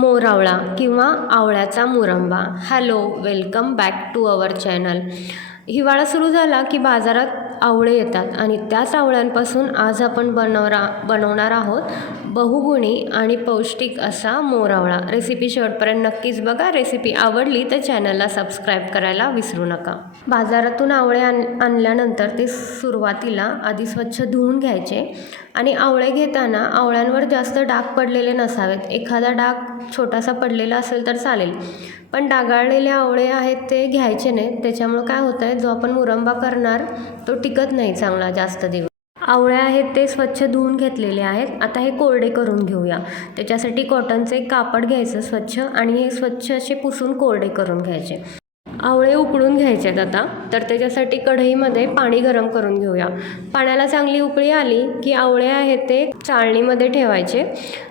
मोरावळा किंवा आवळ्याचा Muramba. Hello welcome back to our channel हिवाळा सुरू झाला की बाजारात आवळे येतात आणि त्याच आवळ्यांपासून आज आपण बनवरा बनवणार आहोत बहुगुणी आणि पौष्टिक असा मोरावळा. रेसिपी शेवटपर्यंत नक्कीच बघा. रेसिपी आवडली तर चॅनलला सबस्क्राईब करायला विसरू नका. बाजारातून आवळे आण आणल्यानंतर ते सुरुवातीला आधी स्वच्छ धुवून घ्यायचे. आणि आवळे घेताना आवळ्यांवर जास्त डाग पडलेले नसावेत. एखादा डाग छोटासा पडलेला असेल तर चालेल. पण डागाळलेले आवळे आहेत ते घ्यायचे नाहीत. त्याच्यामुळं काय होतं आहे जो आपण मुरंबा करणार तो टिकत नाही चांगला जास्त दिवस. आवळे आहेत ते स्वच्छ धुवून घेतलेले आहेत. आता हे कोरडे करून घेऊया. त्याच्यासाठी कॉटनचं एक कापड घ्यायचं स्वच्छ आणि हे स्वच्छ असे पुसून कोरडे करून घ्यायचे. आवळे उकळून घ्यायचे आहेत आता. तर त्याच्यासाठी कढईमध्ये पाणी गरम करून घेऊया. पाण्याला चांगली उकळी आली की आवळे आहेत ते चाळणीमध्ये ठेवायचे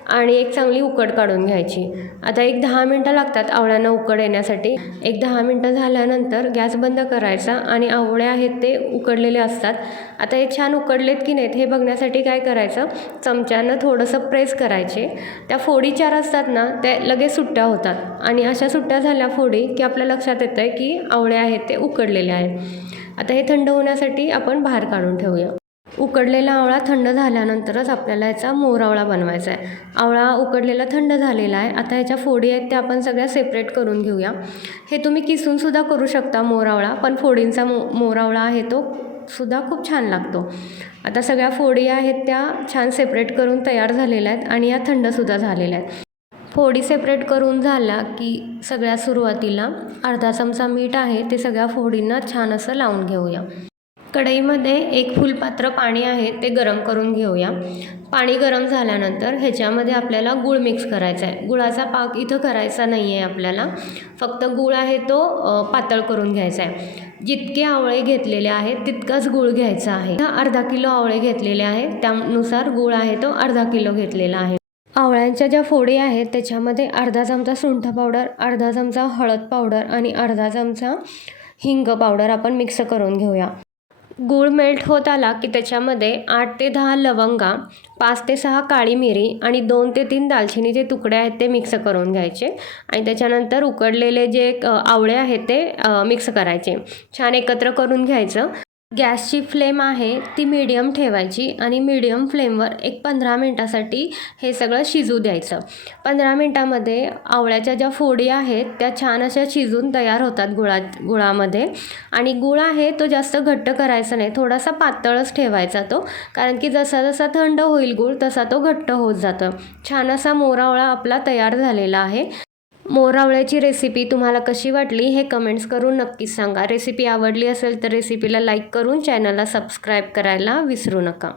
आणि एक चांगली उकड काढून घ्यायची. आता एक दहा मिनटं लागतात आवळ्यांना उकड येण्यासाठी. एक दहा मिनटं झाल्यानंतर गॅस बंद करायचा आणि आवळे आहेत ते उकडलेले असतात. आता हे छान उकडलेत की नाहीत हे बघण्यासाठी काय करायचं? चमच्यानं थोडंसं प्रेस करायचे. त्या फोडी चार असतात ना त्या लगेच सुट्ट्या होतात. आणि अशा सुट्ट्या झाल्या फोडी की आपल्या लक्षात येतं आहे की आवळे आहेत ते उकडलेले आहेत. आता हे थंड होण्यासाठी आपण बाहेर काढून ठेवूया. उकडलेला आवळा थंड झाल्यानंतरच आपल्याला याचा मोरावळा बनवायचा आहे. आवळा उकडलेला थंड झालेला आहे. आता ह्याच्या फोडी आहेत त्या आपण सगळ्या सेपरेट करून घेऊया. हे तुम्ही किसूनसुद्धा करू शकता मोरावळा पण फोडींचा मो मोरावळा आहे तो सुद्धा खूप छान लागतो. आता सगळ्या फोडी आहेत त्या छान सेपरेट करून तयार झालेल्या आहेत आणि या थंडसुद्धा झालेल्या आहेत. फोडी सेपरेट करून झाला की सगळ्या सुरुवातीला अर्धा चमचा मीठ आहे ते सगळ्या फोडींना छान असं लावून घेऊया. कढईमध्ये एक फुलपात्र पाणी आहे ते गरम करून घेऊया. पाणी गरम झाल्यानंतर ह्याच्यामध्ये आपल्याला गूळ मिक्स करायचा आहे गुळाचा पाक इथं करायचा नाही आहे आपल्याला. फक्त गूळ आहे तो पातळ करून घ्यायचा आहे जितके आवळे घेतलेले आहेत तितकाच गूळ घ्यायचा आहे. अर्धा किलो आवळे घेतलेले आहे. त्यानुसार गूळ आहे तो अर्धा किलो घेतलेला आहे. आवळ्यांच्या ज्या फोडी आहेत त्याच्यामध्ये अर्धा चमचा सुंठ पावडर अर्धा चमचा हळद पावडर आणि अर्धा चमचा हिंग पावडर आपण मिक्स करून घेऊया. गूळ मेल्ट होत आला की त्याच्यामध्ये आठ ते दहा लवंगा पाच ते सहा काळी मिरी आणि दोन ते तीन दालचिनीचे तुकडे आहेत ते मिक्स करून घ्यायचे आणि त्याच्यानंतर उकडलेले जे आवळे आहेत ते मिक्स करायचे. छान एकत्र करून घ्यायचं. गॅसची फ्लेम आहे ती मीडियम ठेवायची आणि मीडियम फ्लेमवर एक पंधरा मिनटासाठी हे सगळं शिजू द्यायचं. पंधरा मिनटामध्ये आवळ्याच्या ज्या फोडी आहेत त्या छान अशा शिजून तयार होतात गुळा गुळामध्ये. आणि गुळ आहे तो जास्त घट्ट करायचा नाही थोडासा पातळच ठेवायचा तो. कारण की जसा जसा थंड होईल गुळ तसा तो घट्ट होत जातो. छान असा मोरावळा आपला तयार झालेला आहे. मोरावळ्याची रेसिपी तुम्हाला कशी वाटली हे कमेंट्स करून नक्कीच सांगा. रेसिपी आवडली असेल तर रेसिपीला लाईक करून चॅनलला सबस्क्राईब करायला विसरू नका.